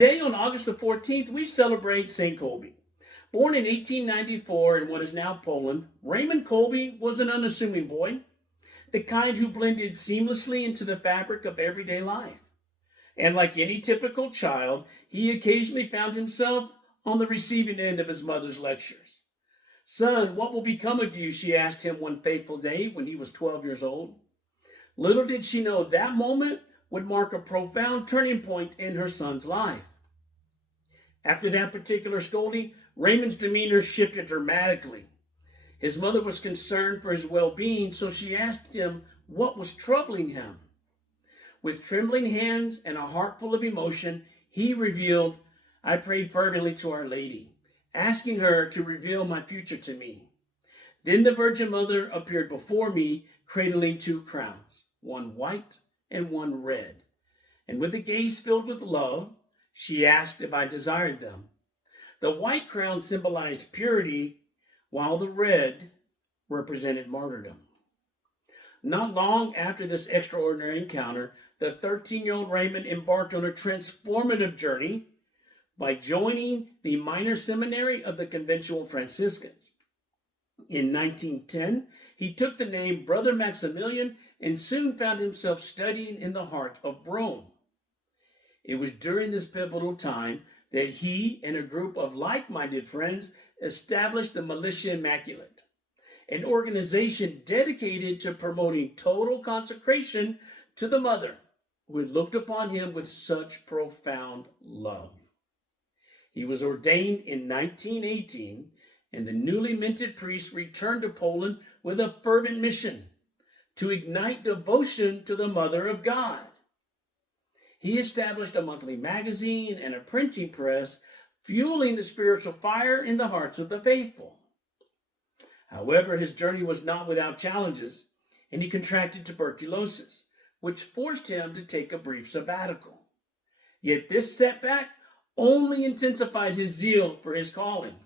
Today, on August the 14th, we celebrate St. Kolbe. Born in 1894 in what is now Poland, Raymond Kolbe was an unassuming boy, the kind who blended seamlessly into the fabric of everyday life. And like any typical child, he occasionally found himself on the receiving end of his mother's lectures. "Son, what will become of you?" she asked him one fateful day when he was 12 years old. Little did she know that moment would mark a profound turning point in her son's life. After that particular scolding, Raymond's demeanor shifted dramatically. His mother was concerned for his well-being, so she asked him what was troubling him. With trembling hands and a heart full of emotion, he revealed, "I prayed fervently to Our Lady, asking her to reveal my future to me. Then the Virgin Mother appeared before me, cradling two crowns, one white and one red. And with a gaze filled with love, she asked if I desired them. The white crown symbolized purity, while the red represented martyrdom." Not long after this extraordinary encounter, the 13-year-old Raymond embarked on a transformative journey by joining the minor seminary of the conventual Franciscans. In 1910, he took the name Brother Maximilian and soon found himself studying in the heart of Rome. It was during this pivotal time that he and a group of like-minded friends established the Militia Immaculate, an organization dedicated to promoting total consecration to the Mother, who had looked upon him with such profound love. He was ordained in 1918, and the newly minted priest returned to Poland with a fervent mission to ignite devotion to the Mother of God. He established a monthly magazine and a printing press, fueling the spiritual fire in the hearts of the faithful. However, his journey was not without challenges, and he contracted tuberculosis, which forced him to take a brief sabbatical. Yet this setback only intensified his zeal for his calling.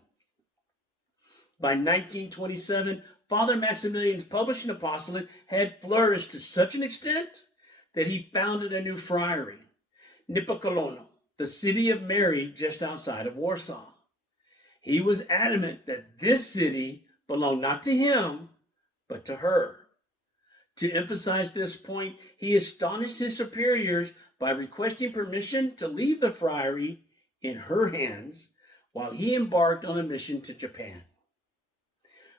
By 1927, Father Maximilian's publishing apostolate had flourished to such an extent that he founded a new friary, Niepokolono, the city of Mary just outside of Warsaw. He was adamant that this city belonged not to him, but to her. To emphasize this point, he astonished his superiors by requesting permission to leave the friary in her hands while he embarked on a mission to Japan.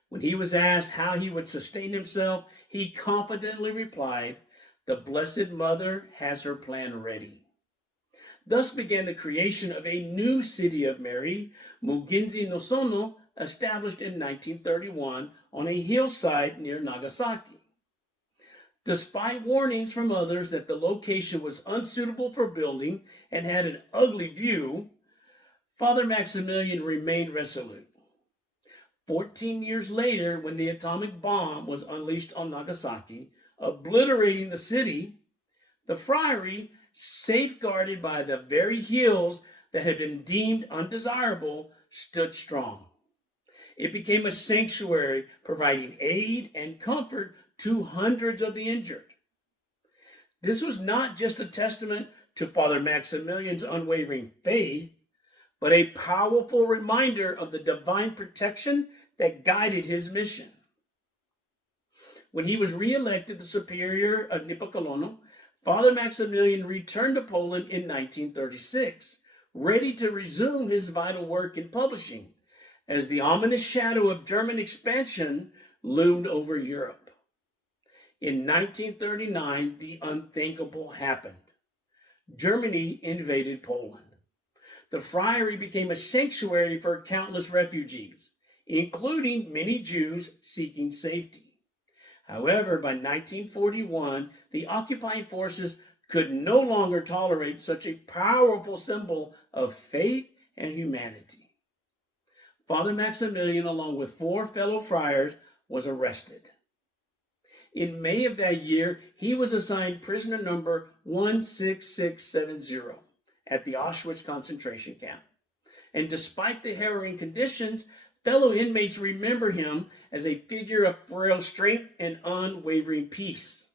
When he was asked how he would sustain himself, he confidently replied, "The Blessed Mother has her plan ready." Thus began the creation of a new city of Mary, Mugenzi no Sono, established in 1931 on a hillside near Nagasaki. Despite warnings from others that the location was unsuitable for building and had an ugly view, Father Maximilian remained resolute. 14 years later, when the atomic bomb was unleashed on Nagasaki, obliterating the city, the friary, safeguarded by the very hills that had been deemed undesirable, stood strong. It became a sanctuary, providing aid and comfort to hundreds of the injured. This was not just a testament to Father Maximilian's unwavering faith, but a powerful reminder of the divine protection that guided his mission. When he was re-elected the superior of Niepokolono, Father Maximilian returned to Poland in 1936, ready to resume his vital work in publishing, as the ominous shadow of German expansion loomed over Europe. In 1939, the unthinkable happened. Germany invaded Poland. The friary became a sanctuary for countless refugees, including many Jews seeking safety. However, by 1941, the occupying forces could no longer tolerate such a powerful symbol of faith and humanity. Father Maximilian, along with 4 fellow friars, was arrested. In May of that year, he was assigned prisoner number 16670 at the Auschwitz concentration camp. And despite the harrowing conditions, fellow inmates remember him as a figure of frail strength and unwavering peace.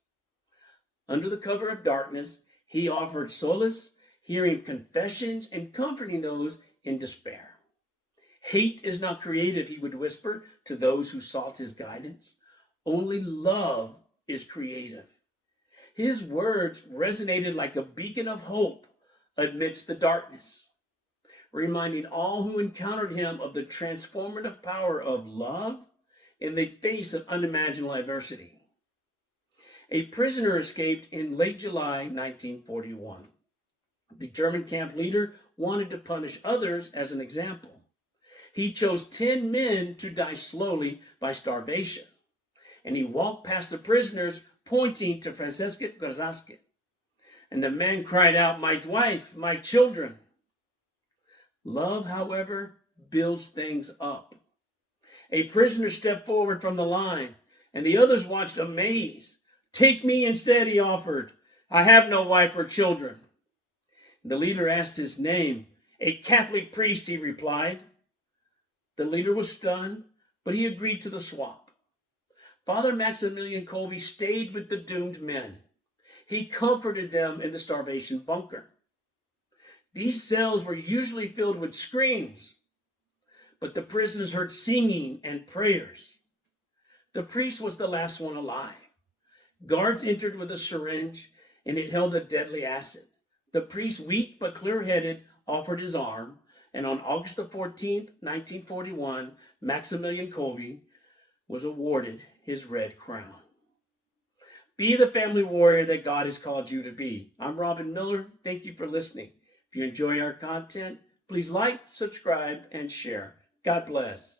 Under the cover of darkness, he offered solace, hearing confessions and comforting those in despair. Hate is not creative, he would whisper to those who sought his guidance. Only love is creative. His words resonated like a beacon of hope amidst the darkness, reminding all who encountered him of the transformative power of love in the face of unimaginable adversity. A prisoner escaped in late July 1941. The German camp leader wanted to punish others as an example. He chose 10 men to die slowly by starvation, and he walked past the prisoners pointing to Franciszek Nagasaki. And the men cried out, "My wife, my children." Love, however, builds things up. A prisoner stepped forward from the line, and the others watched amazed. "Take me instead," he offered. "I have no wife or children." The leader asked his name. "A Catholic priest," he replied. The leader was stunned, but he agreed to the swap. Father Maximilian Kolbe stayed with the doomed men. He comforted them in the starvation bunker. These cells were usually filled with screams, but the prisoners heard singing and prayers. The priest was the last one alive. Guards entered with a syringe, and it held a deadly acid. The priest, weak but clear-headed, offered his arm, and on August the 14th, 1941, Maximilian Kolbe was awarded his red crown. Be the family warrior that God has called you to be. I'm Robin Miller. Thank you for listening. If you enjoy our content, please like, subscribe, and share. God bless.